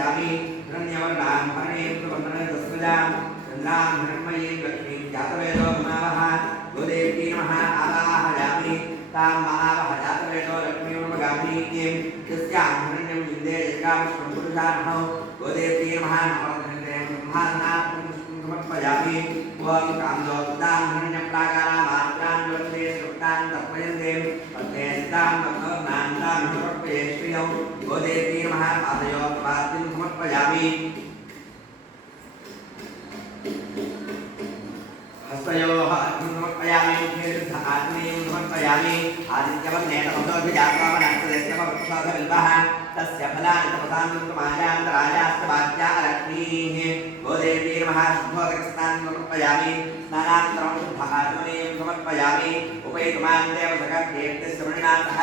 समर्पयामि हिरण्यवर्णां हरणीं सुवर्णं तस्मजां चन्द्रां हिरण्मयीं लक्ष्मीं जातवेदो महावः गोदेवी नमः आवाहयामि तां महावः जातवेदो लक्ष्मीं नमगामि यस्यां हिरण्यं विन्दे यज्ञाविष्णुं पुरुषानहो गोदेवी नमः नमोऽग्निते ब्रह्मानात्मं समर्पयामि ओं कामदोक्तां हिरण्यप्राकारामात्रां ज्योतिषे सुक्तां तर्पयन्ते पद्मेस्तां पद्मनान्तां समर्पये श्रियौ गोदेवी नमः पादयो पाद्यं समर्पयामि हस्तयोः अर्घ्यं समर्पयामि मुखेर्धआत्मीयं समर्पयामि आदित्यवर्णे तमसोऽभिजातवामनान्तदेशमवृक्षोधबिल्वः तस्य फलानि तपसान्तमायान्तरायास्तवाद्या लक्ष्मीः गोदेवी नमः शुद्धोदकस्नानं समर्पयामि स्नानान्तरं शुद्धआत्मनीयं समर्पयामि उपैतुमां देवसखकीर्तिस्य मणिना सह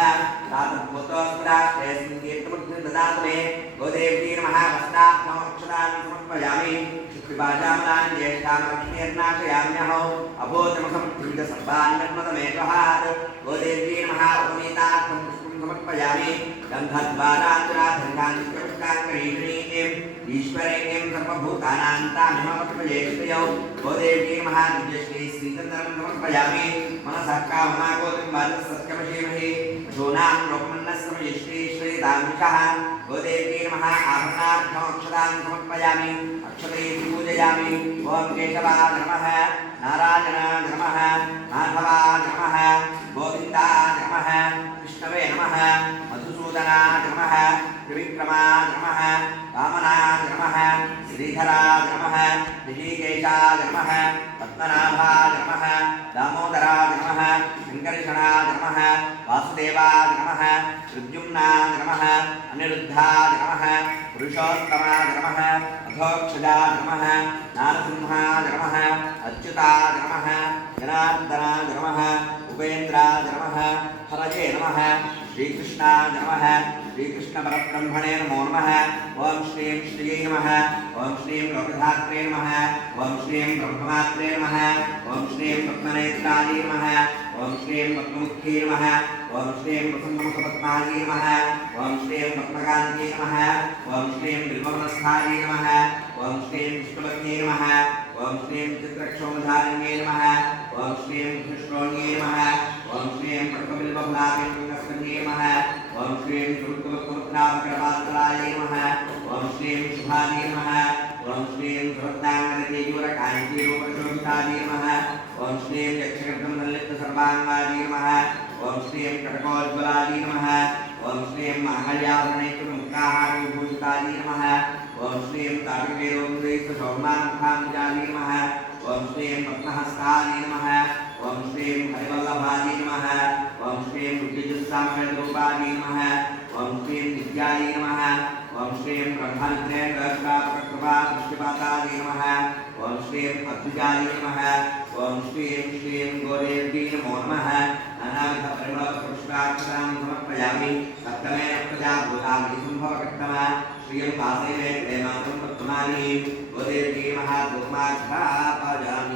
तातद्भूतोऽस्मराष्ट्रेऽस्मिन् कीर्तिमुद्धिं ददातु मे गोदेवी नमः वस्त्रार्थमक्षतानि समर्पयामि शुक्रिपाजामलानि ज्येष्ठामलक्ष्मीर्नाशयाम्यहो अभूतमसंस्कृतसर्वान्नन्मतमेकहात् गोदेवी नमः उपनीतार्थं पुष्पं समर्पयामि गन्धद्वारान्तराधन्धान्तिकरुष्टाङ्गरीषणीं ईश्वरीं सर्वभूतानां तामिमवत्मये श्रियौ गोदेवी नमः दिव्यश्री श्रीचन्द्रं समर्पयामि मनसः काममागोतिं बालसस्यमशीमहि पशूनां लोकमन्नस्समये श्री श्रीतामिषः गोदेवी नमः आभरणार्थमक्षतां समर्पयामि अक्षतैः पूजयामि ओं केशवाय नमः नारायणाय नमः माधवाय नमः गोविन्दाय नमः विष्णवे नमः मधुसूदनाय नमः त्रिविक्रमाय नमः वामनाय नमः श्रीधराय नमः ऋषिकेशाय नमः पद्मनाभाय नमः दामोदराय नमः शङ्कर्षणाय नमः वासुदेवाय नमः प्रद्युम्नाय नमः अनिरुद्धाय नमः पुरुषोत्तमाय नमः अधोक्षजाय नमः नारसिंहाय नमः अच्युताय नमः जनार्दनाय नमः उपेन्द्राय नमः हरये नमः श्रीकृष्णाय नमः श्रीकृष्णपरब्रह्मणे नमो नमः ओं श्रीं श्रीयै नमः ओं श्रीं लोकधात्रे नमः ओं श्रीं ब्रह्ममात्रे नमः ओं श्रीं पद्मनेत्रायै नमः ओं श्रीं पद्ममुख्यै नमः ओं श्रीं प्रसन्नमुखपद्मायै नमः ओं श्रीं पद्मकान्त्यै नमः ओं श्रीं बिल्वमनस्थायै नमः ओं श्रीं विष्णुपत्न्यै नमः ओं श्रीं चित्रक्षोमधारिण्यै नमः ओं श्रीं कृष्णोण्यै नमः ओं श्रीं पद्मबिल्वफलाभिन्नस्कन्ध्यै नमः ओं श्रीं सुरुत्तमत्तमत्नामकरपात्रायै नमः ओं श्रीं शुभायै नमः ओं श्रीं सुरत्नाङ्गरतीयूरकान्तिरूपशोभितायै नमः ओं श्रीं यक्षगर्भनलिप्तसर्वाङ्गायै नमः ओं श्रीं कटकोज्ज्वलायै नमः ओं श्रीं माङ्गल्याभरणैकमुक्ताहारविभूषितायै नमः ओं श्रीं ताटकेरोन्द्रैस्तशोभनामुखाम्बुजायै नमः ओं श्रीं पद्महस्तायै नमः ओं श्रीं हरिवल्लभायै नमः ओं श्रीं बुद्धिजुस्सामवेदरूपायै नमः ओं श्रीं विद्यायै नमः ओं श्रीं ब्रह्मनिग्रहकृपादृष्टिपातायै नमः ओं श्रीं अद्विजायै नमः ओं श्रीं श्रीं गोदेवी नमो नमः नानाविधपरिमलपुष्पाक्षतां समर्पयामि सप्तमेन प्रजाभूतां सम्भवकट्टमा श्रियं वासैवे प्रेमां पद्मानि गोदेवी नमः धूमाक्षापयामि।